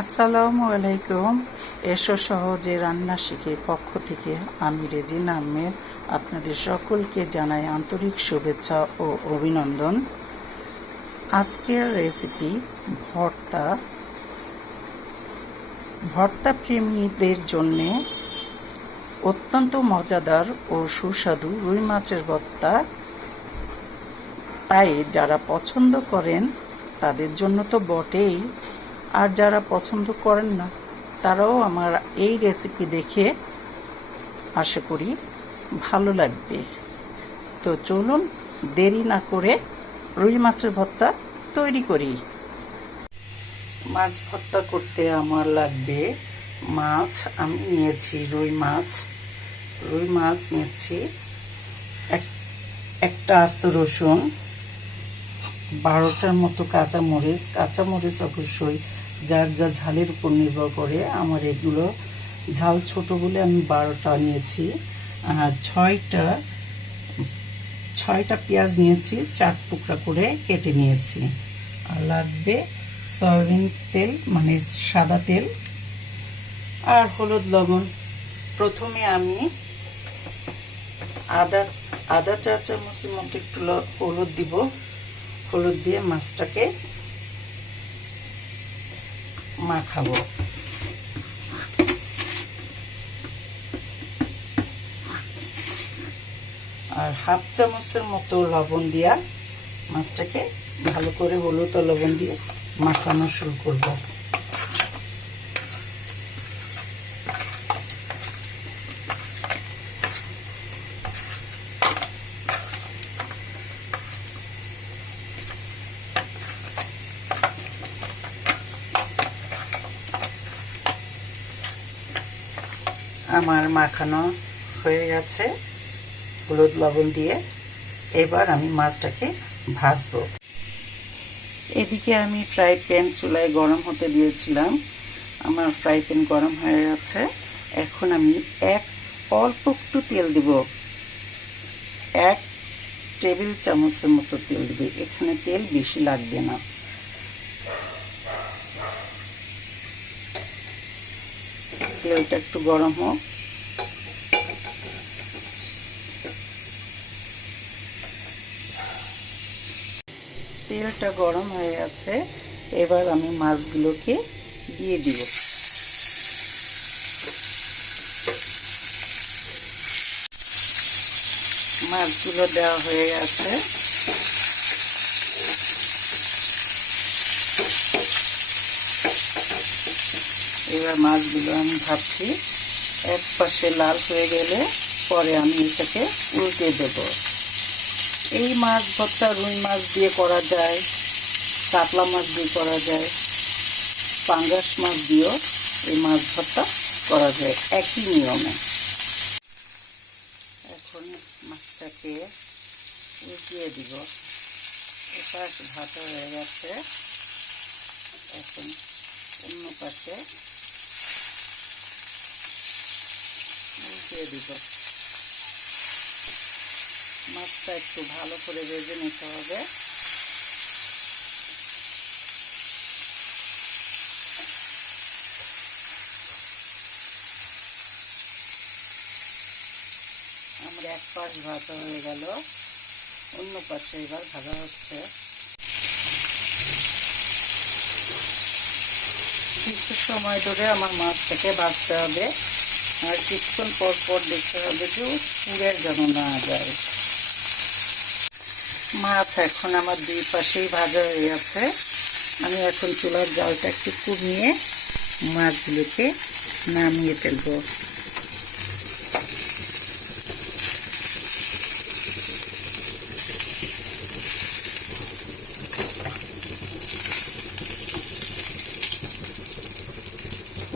আসসালামু আলাইকুম। এসো সহজে রান্না শিখে পক্ষ থেকে আমি রেজিনা আহমেদ আপনাদের সকলকে জানাই আন্তরিক শুভেচ্ছা ও অভিনন্দন। আজকের রেসিপি ভর্তা। ভর্তা প্রেমীদের জন্যে অত্যন্ত মজাদার ও সুস্বাদু রুই মাছের ভর্তা। তাই যারা পছন্দ করেন তাদের জন্য তো বটেই, আর যারা পছন্দ করেন না তারাও আমার এই রেসিপি দেখে আশা করি ভালো লাগবে। তো চলুন দেরি না করে রুই মাছের ভর্তা তৈরি করি। মাছ ভর্তা করতে আমার লাগবে মাছ। আমি নিয়েছি রুই মাছ। রুই মাছ নিয়েছি, একটা আস্ত রসুন, 12টার মতো কাঁচামরিচ। কাঁচামরিচ অবশ্যই যার যা ঝালের উপর নির্ভর করে। আমার এগুলো ঝাল ছোট বলে আমি 12টা নিয়েছি। আর ছয়টা পেঁয়াজ নিয়েছি, 4 টুকরা করে কেটে নিয়েছি। আর লাগবে সয়াবিন তেল, মানে সাদা তেল, আর হলুদ লবণ। প্রথমে আমি আদা চা চামচের মতো একটু হলুদ দিব। হলুদ দিয়ে মাছটাকে মাখাবো। আর হাফ চামচের মতো লবণ দিয়া মাছটাকে ভালো করে হলুদ ও লবণ দিয়ে মাখানো শুরু করব। আমার মাখানো হয়ে গেছে হলুদ লবণ দিয়ে। এবার আমি মাছটাকে ভাজবো। এদিকে আমি ফ্রাই প্যান চুলায় গরম হতে দিয়েছিলাম। আমার ফ্রাই প্যান গরম হয়ে গেছে। এখন আমি অল্প একটু তেল দিব, 1 টেবিল চামচের মতো তেল দিব। এখানে তেল বেশি লাগবে না। তেলটা একটু গরম হোক। তেলটা গরম হয়ে গেছে। এবার আমি মাছগুলোকে দিয়ে দিব। মাছগুলো দেওয়া হয়ে গেছে। এবার মাছগুলো আমি ভাবছি এক পাশে লাল হয়ে গেলে পরে আমি এটাকে উল্টে দেব। এই মাছ ভর্তা রুই মাছ দিয়ে করা যায়, কাতলা মাছ দিয়ে করা যায়, পাঙ্গাস মাছ দিয়েও এই মাছ ভর্তা করা যায় একই নিয়মে। এখন মাছটাকে উল্টিয়ে দিব। এপাশ ভাজা হয়ে গেছে। এখন অন্য পাশে উল্টিয়ে দিব। মাছটা একটু ভালো করে ভেজে নিতে হবে। আমার এক পাশ ভাজা হয়ে গেল, অন্য পাশে এবার ভাজা হচ্ছে। কিছু সময় ধরে আমার মাছটাকে ভাজতে হবে, আর কিছুক্ষণ পর পর দেখতে হবে যে পুড়ে যেন না যায়। মাছ এখন আমার 2 পাশেই ভাজা হয়ে গেছে। আমি এখন চুলার জালটা একটু কমিয়ে মাছগুলোকে নামিয়ে ফেলবো।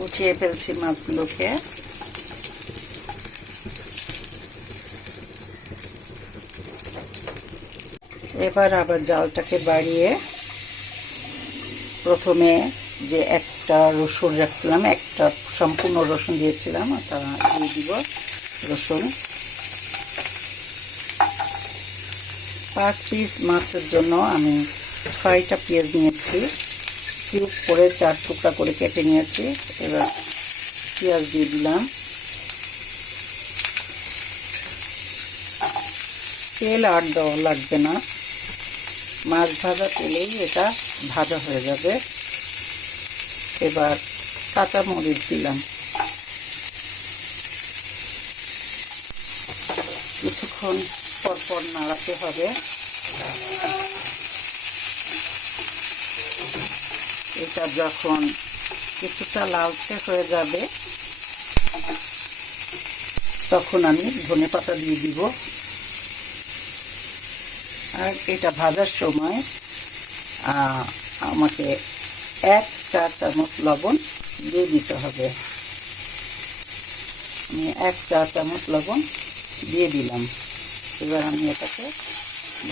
উঠিয়ে ফেলছি মাছগুলোকে। এবার আবার জালটাকে বাড়িয়ে প্রথমে যে একটা রসুন রাখছিলাম, একটা সম্পূর্ণ রসুন দিয়েছিলাম, তা দিয়ে দিব রসুন। 5 পিস মাছের জন্য আমি 6টা পেঁয়াজ নিয়েছি। কিউব করে 4 টুকরা করে কেটে নিয়েছি। এবার পেঁয়াজ দিয়ে দিলাম। তেল আর দেওয়া লাগবে না, মাছ ভাজা তেলেই এটা ভাজা হয়ে যাবে। এবার কাঁচামরিচ দিলাম। কিছুক্ষণ পরপর নাড়াতে হবে। এটা যখন কিছুটা লালচে হয়ে যাবে তখন আমি ধনেপাতা দিয়ে দিব। আর এটা ভাজার সময় আমাকে 1 চা চামচ লবণ দিয়ে দিতে হবে। আমি 1 চা চামচ লবণ দিয়ে দিলাম। এবার আমি এটাকে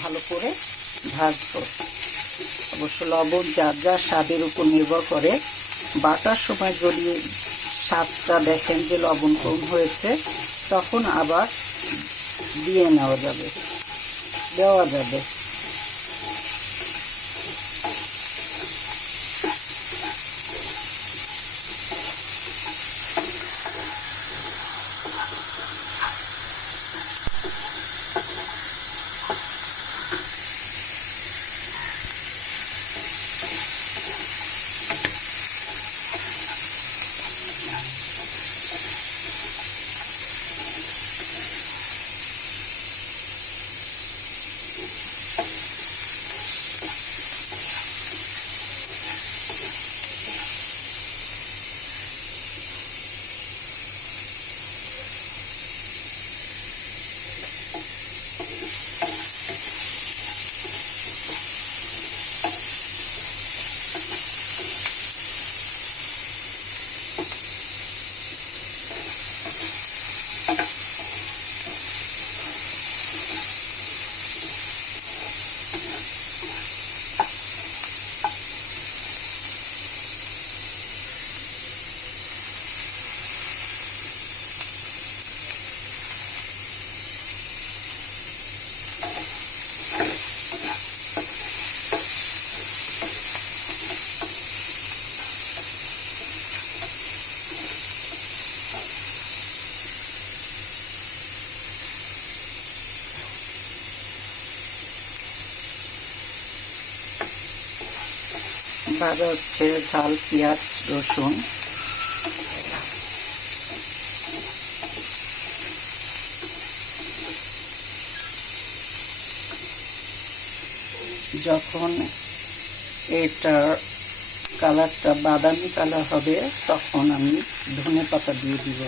ভালো করে ভাজবো। অবশ্য লবণ যার যার স্বাদের উপর নির্ভর করে। বাটার সময় যদি স্বাদটা দেখেন যে লবণ কম হয়েছে তখন আবার দেওয়া যাবে। ভাজা হচ্ছে ঝাল পেঁয়াজ রসুন। যখন এটার কালারটা বাদামি কালার হবে তখন আমি ধনেপাতা দিয়ে দিব।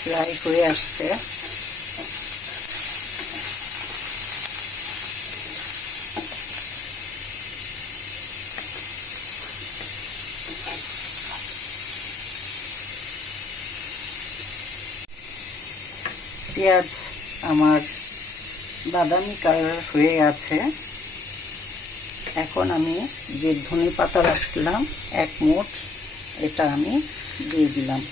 ফ্রাই হয়ে আসছে। পেঁয়াজ আমার বাদামি কালার হয়ে আছে। এখন আমি যে ধনেপাতা রাখছিলাম 1 মুঠ, এটা আমি দিয়ে দিলাম।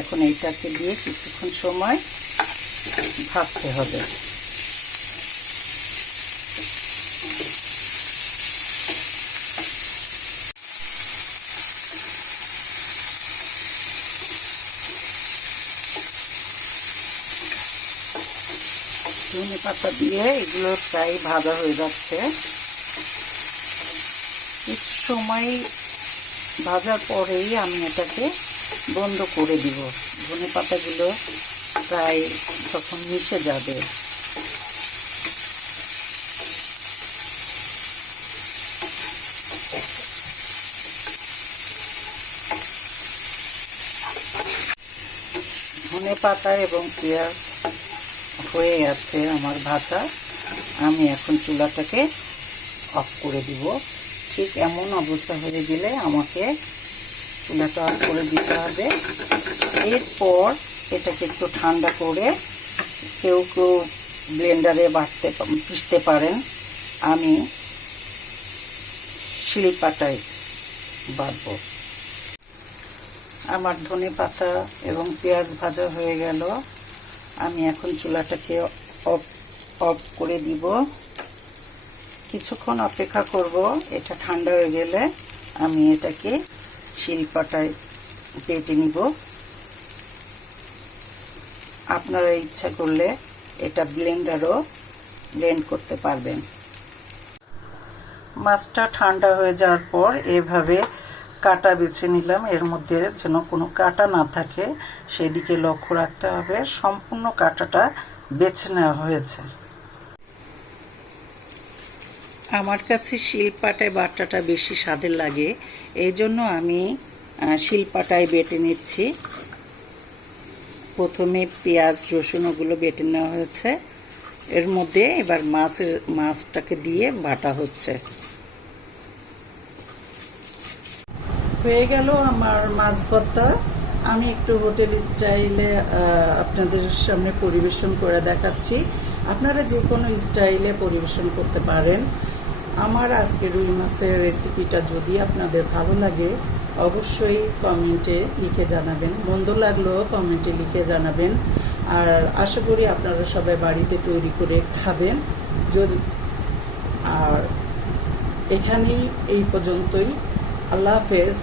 এখন এইটাকে দিয়ে কিছুক্ষণ সময় ভাজতে হবে। ধনেপাতা দিয়ে এগুলো প্রায় ভাজা হয়ে যাচ্ছে। কিছু সময় ভাজার পরেই আমি এটাকে বন্ধ করে দিব। ধনেপাতাগুলো প্রায় যখন মিশে যাবে ধনেপাতা এবং পেঁয়াজ হয়ে আছে আমার ভাজা। আমি এখন চুলাটাকে অফ করে দিব। ঠিক এমন অবস্থা হয়ে গেলে আমাকে চুলাটা অফ করে দিতে হবে। এরপর এটাকে একটু ঠান্ডা করে কেউ কেউ ব্লেন্ডারে পিষতে পারেন। আমি শিলপাটায় বাটবো। আমার ধনেপাতা এবং পেঁয়াজ ভাজা হয়ে গেল। আমি এখন চুলাটাকে অফ করে দিব। কিছুক্ষণ অপেক্ষা করব। এটা ঠান্ডা হয়ে গেলে আমি এটাকে শিলপাটায় বেটে নিব। আপনারা ইচ্ছা করলে এটা ব্লেন্ডারও ব্লেন্ড করতে পারবেন। মাছটা ঠান্ডা হয়ে যাওয়ার পর এভাবে কাটা বেছে নিলাম। এর মধ্যে যেন কোনো কাটা না থাকে সেদিকে লক্ষ্য রাখতে হবে। সম্পূর্ণ কাটাটা বেছে নেওয়া হয়েছে। আমার কাছে শিলপাটায় বাটাটা বেশি স্বাদের লাগে, এই জন্য আমি শিলপাটায় বেটে নিচ্ছি। প্রথমে পেঁয়াজ রসুন ওগুলো বেটে নেওয়া হয়েছে, এর মধ্যে এবার মাছটাকে দিয়ে বাটা হচ্ছে। হয়ে গেল আমার মাছ ভর্তা। আমি একটু হোটেল স্টাইলে আপনাদের সামনে পরিবেশন করে দেখাচ্ছি। আপনারা যে কোনো স্টাইলে পরিবেশন করতে পারেন। আমার আজকে রুই মাছের রেসিপিটা যদি আপনাদের ভালো লাগে অবশ্যই কমেন্টে লিখে জানাবেন। মন্দ লাগলেও কমেন্টে লিখে জানাবেন। আর আশা করি আপনারা সবাই বাড়িতে তৈরি করে খাবেন। আর এখানেই এই পর্যন্তই। আল্লাহ হাফেজ।